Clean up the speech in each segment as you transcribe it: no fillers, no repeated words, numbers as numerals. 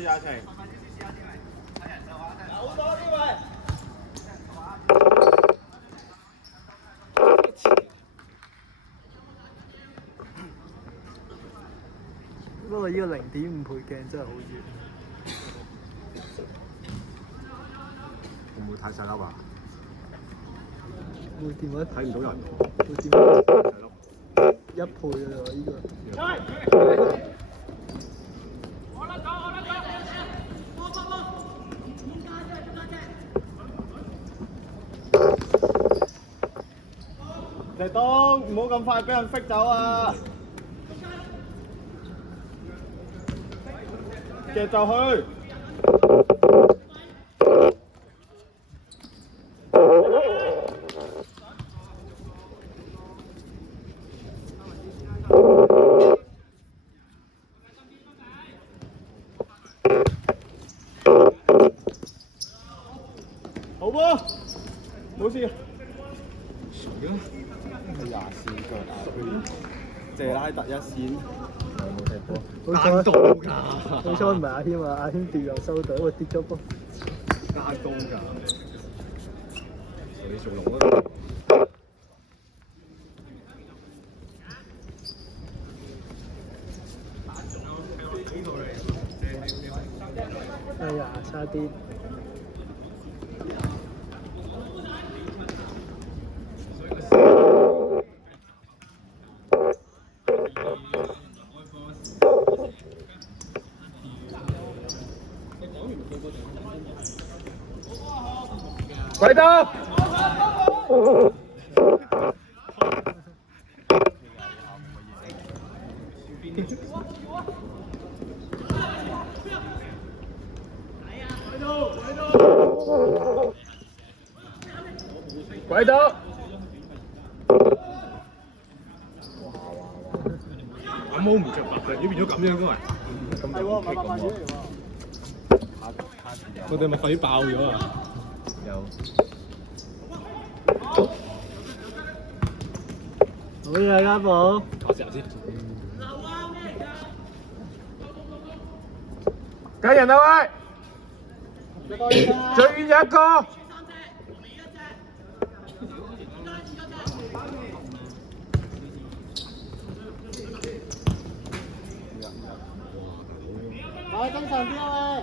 可以阿晴。不過呢個0.5倍鏡真係好遠。會唔會太細粒啊？部電話睇唔到人。部電話1倍啊！呢個。謝東，唔好咁快俾人逼走啊！夾就去。好噃，冇事。誰啊？係廿線腳啊！謝拉特一線。冇踢波。單刀㗎。好彩唔係阿軒啊！阿軒掉又收隊，我跌咗波。單刀㗎。你做龍啊！哎呀，差啲。鬼得！鬼得！阿毛唔着白嘅，變咗咁樣嘅嘛？係喎，慢慢嚟喎。我哋咪快啲爆咗啊！有。好嘢啊，家寶！我試下先。緊人啊喂！最遠有一個。來，跟上邊啊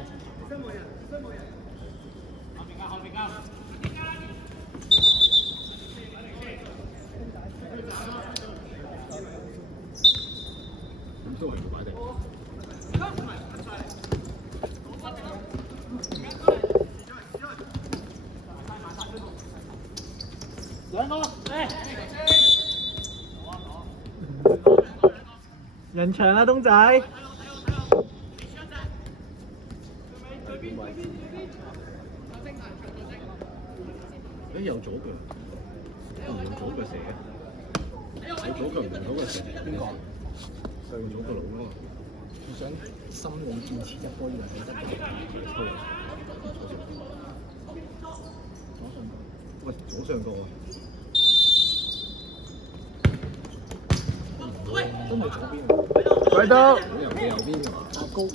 咁都係要擺定。兩個，人牆啊，東仔！有左腳，唔用左腳射嘅，有左腳唔用左腳射，邊個？就用左腳佬咯。我想心理建設一波，以為你得嘅。喂，左上角啊！都冇左邊。鬼到！右邊㗎嘛？高唔到。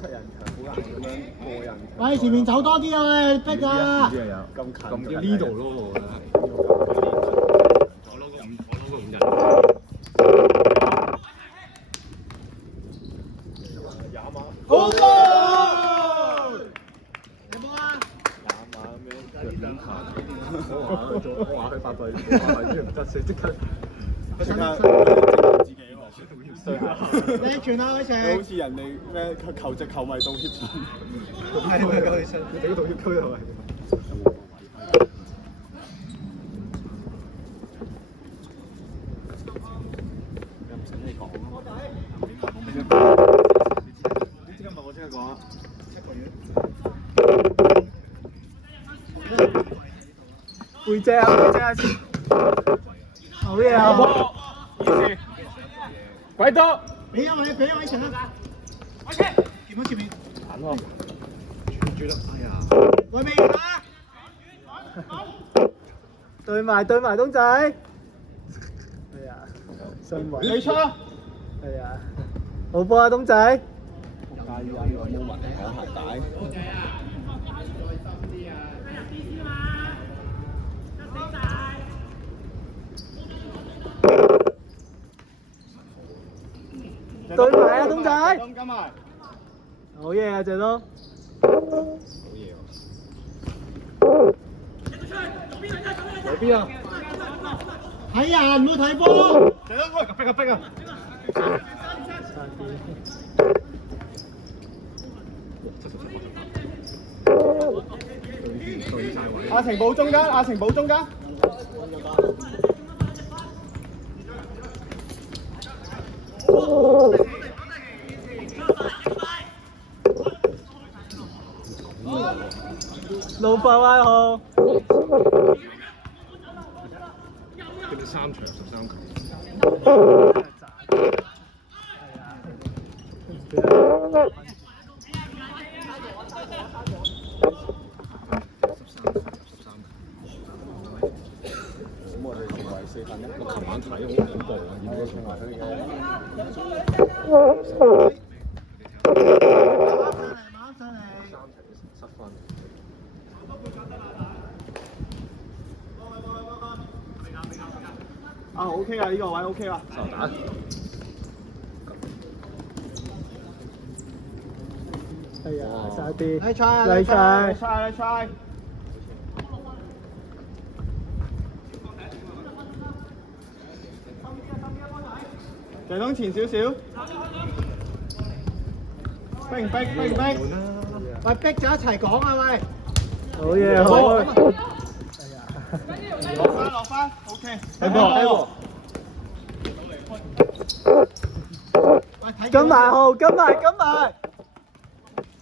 七人場好難咁樣過人。喂，前面走多啲啊！喂，逼啊！咁近呢度咯，我覺得係。我攞個5人。廿碼。好波！有冇啊？廿碼咁樣，腳點行？我話佢發隊，我話佢唔得死，即刻自己喎。你傳啊，偉成！好似人哋咩求職球迷道歉信。係咪夠你信？你整個道歉區係咪？又唔使你講。你即刻問我即刻講啊！7個月。背脊啊，背脊啊！好嘢啊！鬼多！俾啊位，俾啊位成啊！我前面前面。慘喎！追得，哎呀！外面啊！對埋東仔。哎呀，身位。你出啊！哎呀，好波啊，東仔！仆街依家呢個 moment 睇下鞋帶。對埋啊，東仔！跟埋。好嘢啊，謝東！好嘢喎！喺邊啊？睇人唔好睇波。謝東，喂，逼啊逼啊！阿成保中間，阿成保中間。路爆1號。佢哋3場13球。咁我哋成為4分1，我琴晚睇好恐怖啊！見到成為佢嘅。失分。啊 OK 啊，呢個位 OK 啊。手打。係啊，差啲。嚟 try 嚟 try。嚟 try。謝東前少少。逼唔逼？逼唔逼？喂，逼咗一齊講啊喂！好嘢，好。落翻 ，OK。睇波，跟埋號，跟埋。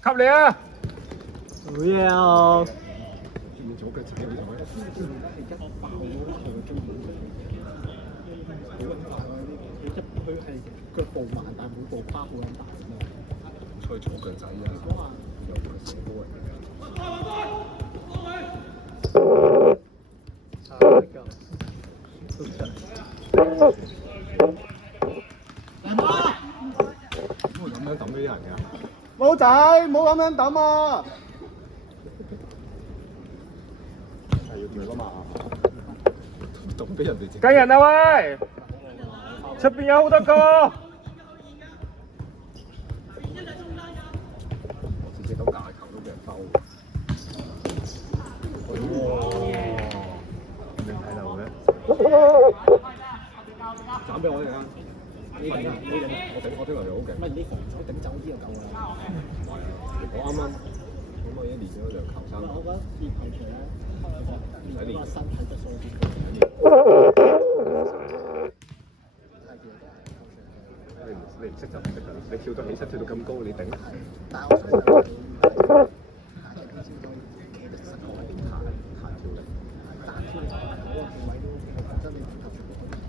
給你啊！好嘢啊！見咗腳仔呢佢係腳步慢，但每步花好撚大啊！所以左腳仔啊，又唔係射波嚟嘅。咁樣抌呢啲人㗎？冇仔，唔好咁樣抌啊！係要叫㗎嘛？抌俾人哋自己。跟人啊喂！出邊有好多個。直接咁架球都俾人收。哇！你睇漏嘅？斬俾我哋啊！呢頂啊！我頂落嚟好勁。乜呢防守頂走啲就夠啦。我啱啱已經練咗兩球3球。我覺得練球場咧，唔使練。身體質素啲。你唔識就唔識㗎啦。你跳得起身跳到咁高，你頂。但係我想就係下隻公司都企得實個位點下跳力，彈出嚟嗰個位都真係唔及全部可以睇。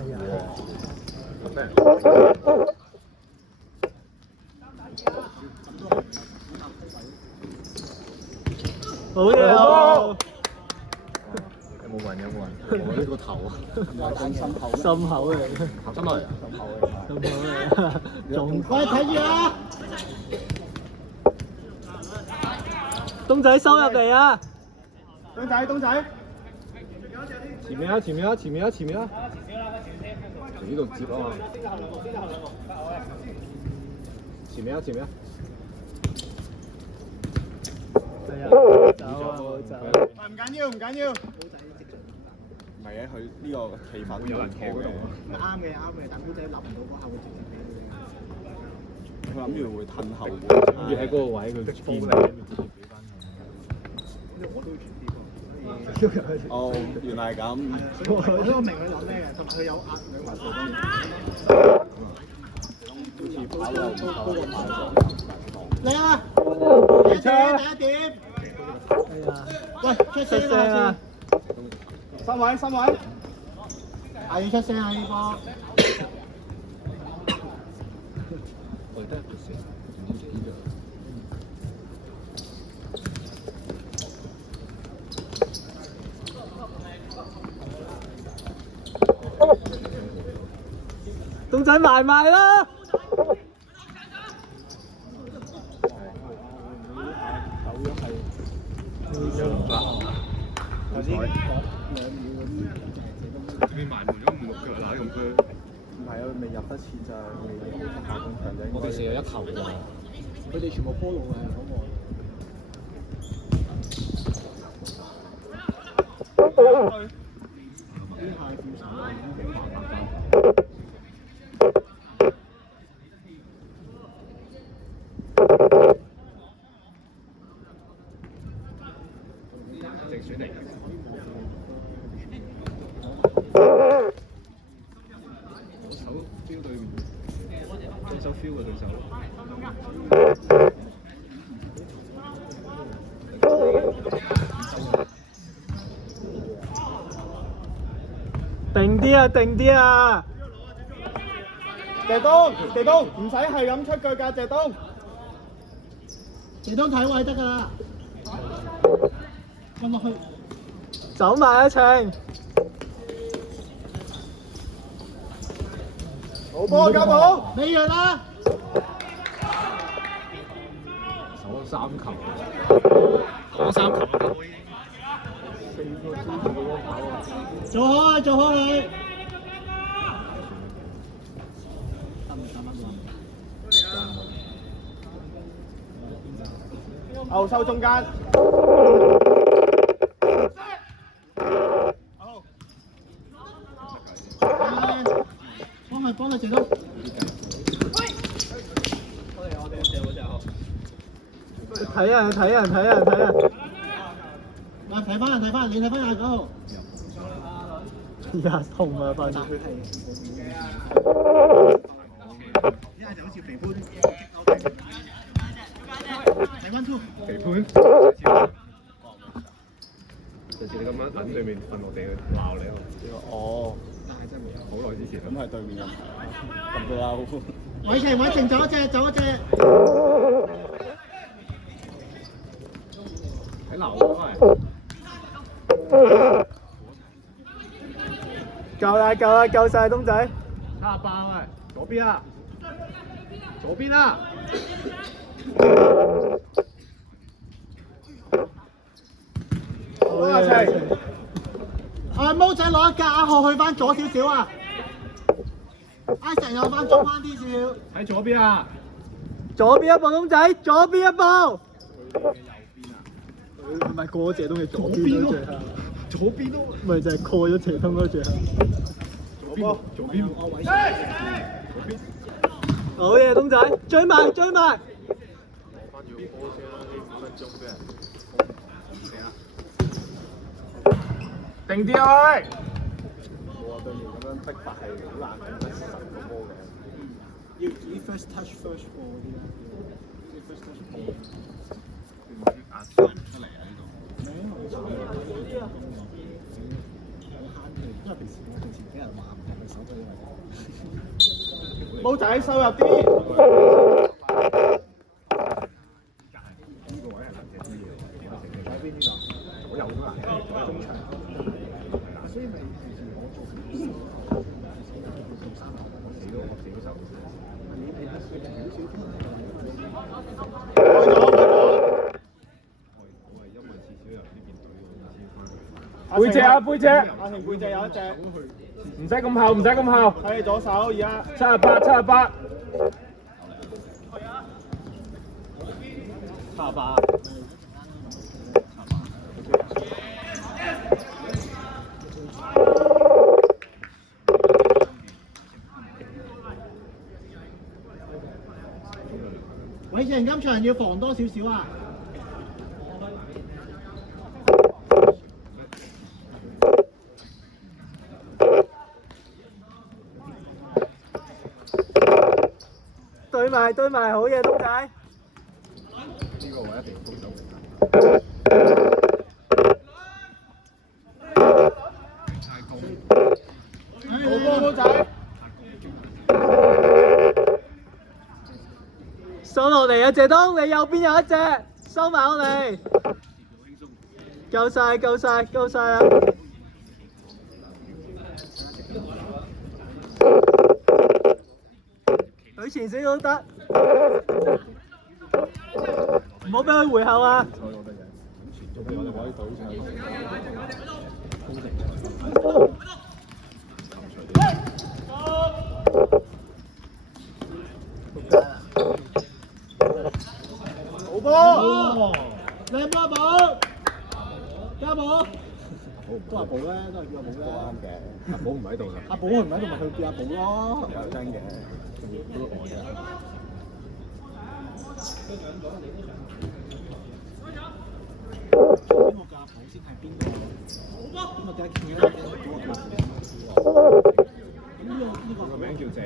係啊。咁咩？好嘢啊！有冇人？我呢個頭啊，心口嚟。心口嚟啊！仲喂睇住啊！東仔收入嚟啊！東仔，前面啊！從呢度接啊嘛！前面啊！係啊，走啊！唔緊要。唔係嘅，佢呢個氣氛有人企嗰度。啱嘅，但姑仔立唔到嗰下會直接俾佢諗住會褪後嘅，諗住喺嗰個位佢偏嚟，直接俾翻佢。我都要傳啲波。哦，原來係咁。我都明佢諗咩嘅，同埋佢有壓兩埋數。嚟啊！第一點。係啊。喂，出聲啊！三位，係要出聲啊！呢波。我哋得一個射，唔知幾個。東仔埋啦！頭先講2秒嗰啲就係邊埋門咗5、6腳啦咁佢。唔係啊，未入得切咋，未下半場就應該。我哋射咗1球咋，佢哋全部波路係嗰個。呢下叫手啊，已經好麻煩。正選嚟。左手 feel 對面，左手 feel 個對手。定啲啊！定啲啊！謝東唔使係咁出腳㗎，謝東睇位得㗎啦，撳落去。走埋一程。好波家寶，你讓啦。守3球，攞3球啊！做好啊，做好佢。後收中間。好。幫佢謝東。睇人。嗱，睇翻，你睇翻廿9。呀，痛啊！塊面。依家就好似肥潘。睇翻 two。肥潘。上次你咁樣等對面瞓落地去鬧你啊！哦。好耐之前。咁係對面人咁都嬲。偉成走一隻。喺樓嗰係。夠晒東仔。78喂，左邊啊！左邊啊！好啊，程。毛仔攞一格，阿學去翻左少少啊！阿成又翻中翻啲少。喺左邊啊！左邊一步，東仔，左邊一步。唔係過咗謝東嘅左邊咯，左邊都咪就係過咗謝東嗰最後。左邊。好嘢，東仔，追埋。攞翻住個波先啦，呢5分鐘俾人。定啲啊喂！我話對面咁樣逼法係好難頂得實個波嘅。要 first touch first ball 嗰啲啦，要 first touch ball。壓出嚟啊！呢度。因為平時俾人話唔係佢手機嚟。毛仔收入啲。呢個位係難嘅啲嘢，喺邊呢個？左右都難嘅，中場。所以咪我做少少，做3球，我死都受。我係因為至少由呢邊隊背脊啊！阿成背脊有一隻。唔使咁後。睇你左手而家。 78。偉成今場要防多少少啊！對埋，好嘢，東仔。呢個位一定要攻走。太高。好波，毛仔。收落嚟啊，謝東，你右邊有一隻，收埋我哋。夠晒啊！佢前少少都得，唔好俾佢回後啊！我哋可以賭上公平好波，靚波寶，加寶，都阿寶咧，都係叫阿寶咧。都啱嘅，阿寶唔喺度啦。阿寶佢唔喺度，咪佢叫阿寶咯。有真嘅，都我嘅。邊個叫阿寶先係邊個？邊個叫阿喬咧？呢個個名叫鄭。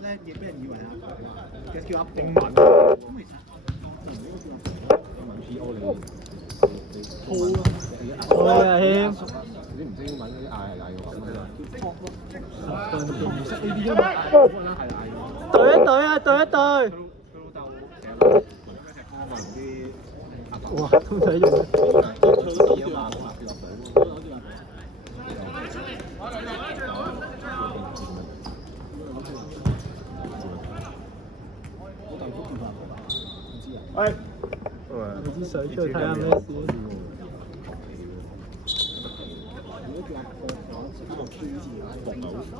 咧，亦俾人以為係其實叫阿英文。咁其實英文 P.O. 你鋪咯。好啊，謙。你唔識英文嗰啲嗌個咁嘅啦。唔識呢啲㗎嘛？係嗌。對一對啊，對一對。佢老豆成日攞一隻波問啲阿爸。哇，都使用。佢老豆啊嘛，跌落水。喂，攞支水出去睇下咩事。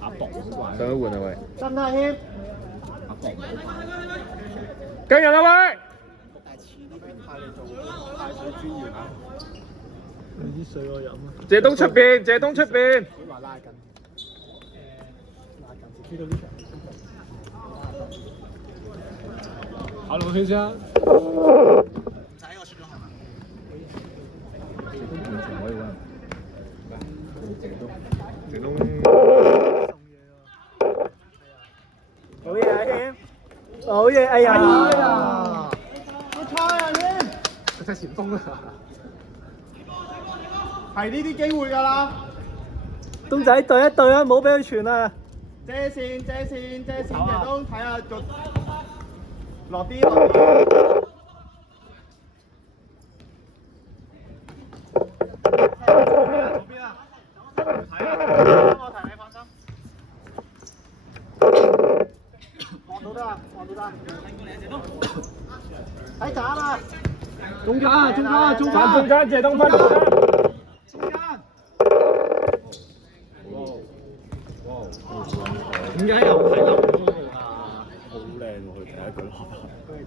阿博好怪。上一換啊喂，真係謙。阿博好怪。跟人啊喂，派你做派水專員啊！你啲水我飲啊！謝東出邊，謝東出邊。佢話拉筋。知道呢場。考兩個圈先啊！唔使我輸咗係嘛？完全可以揾人。鄭東。好嘢啊，謙！好嘢，哎呀！好彩啊，謙！佢踢前鋒啊！係呢啲機會㗎啦。東仔對一對啊，唔好俾佢傳啊！遮線，謝東睇下個落啲落啲。左邊啊！睇啊！我提你放心。望到得啦，望到得。睇假啦！中間，謝東分中間。點解又睇漏咗啊？好靚喎！佢第一句落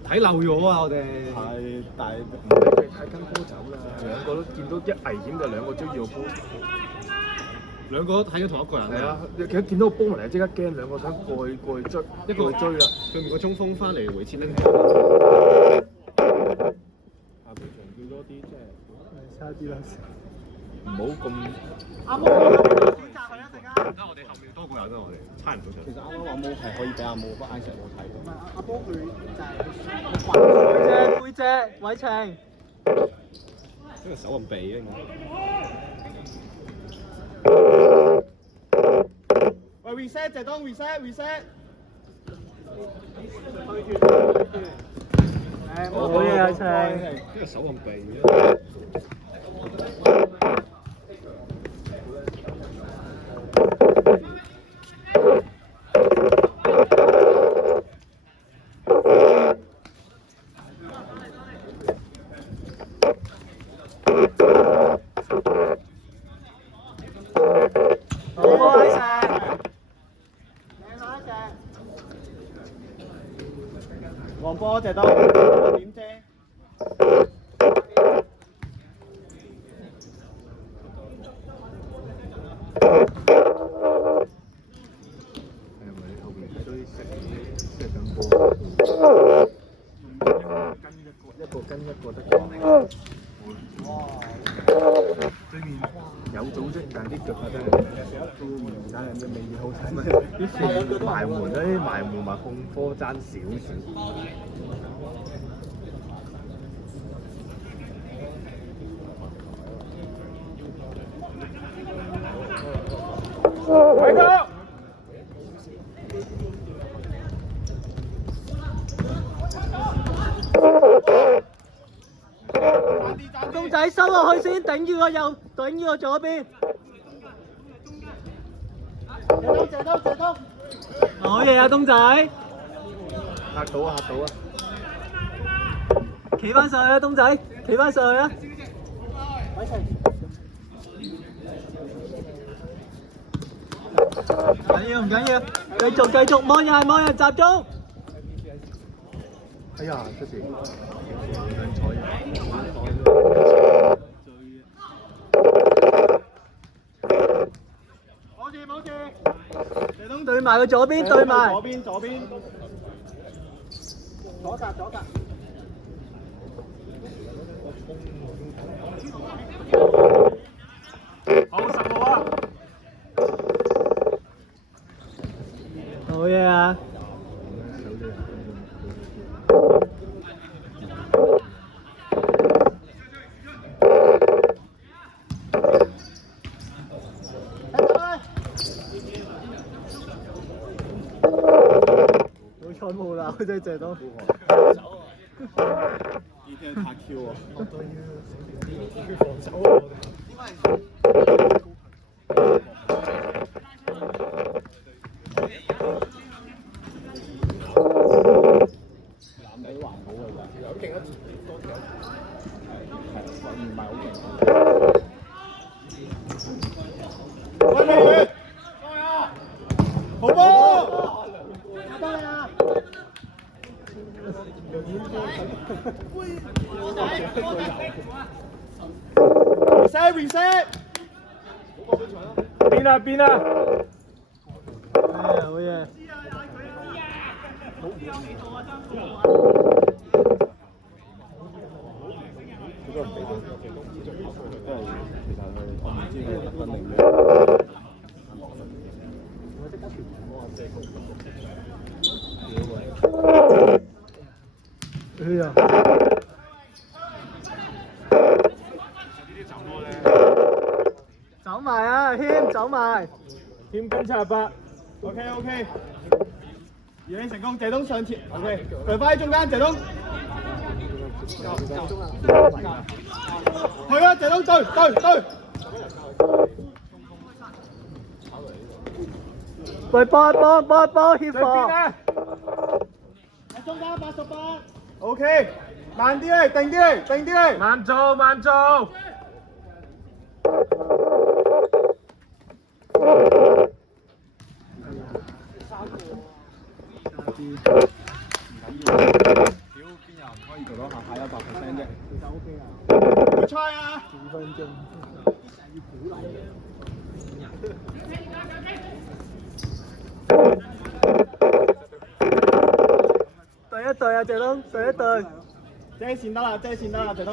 睇漏咗啊！我哋係，但係唔係佢太跟波走啦。兩個都見到一危險就兩個追住個波，兩個都睇咗同一個人。係啊，佢見到個波嚟即刻驚，兩個想過去追，一個去追啦。對面個衝鋒翻嚟回切拎。下半場叫多啲，即係差啲啦。唔好咁。阿毛選擇佢一陣間。而家我哋後面多個人啦，我哋猜唔到場。其實啱啱阿毛係可以俾阿毛，不過 Isaac 冇睇。唔係阿波佢就係背脊，偉晴。因為手咁避啊。喂 reset 謝東 reset。好嘢，偉晴。因為手咁避。黃波謝東點啫？係咪後邊睇到啲識緊波？一個跟一個得嘅。哇！對面有組織，但係啲腳真係但係未必好睇。啲埋門嗰啲埋門埋控波爭少少。偉哥，東仔收落去先，頂住個右，頂住個左邊。謝東。好嘢啊，東仔！嚇到啊！企翻上去啊，東仔，企翻上去啊！唔緊要，唔緊要，繼續，望人集中。哎呀，出事！冇事，謝東對埋個左邊，對埋。左邊，左格。好10號啊！好嘢啊！好彩冇鬧真係謝東。呢啲係拍 Q 啊！好波！得啦！reset！邊啊！好嘢！哎呀！走埋啊，謙走埋。謙跟插8。OK， 已經成功，謝東上前 ，OK， 佢翻喺中間，謝東，去啊，謝東對，喂，幫協防。喺中間88 ，OK， 慢啲嚟，定啲嚟，慢做。好彩啊！對一對啊，謝東，對一對。遮線得啦，謝東。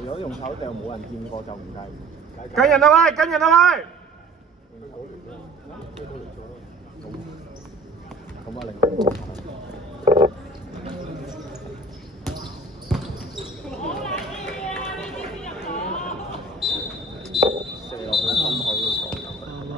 如果用手掉冇人見過就唔計。跟人啊喂！咁啊零。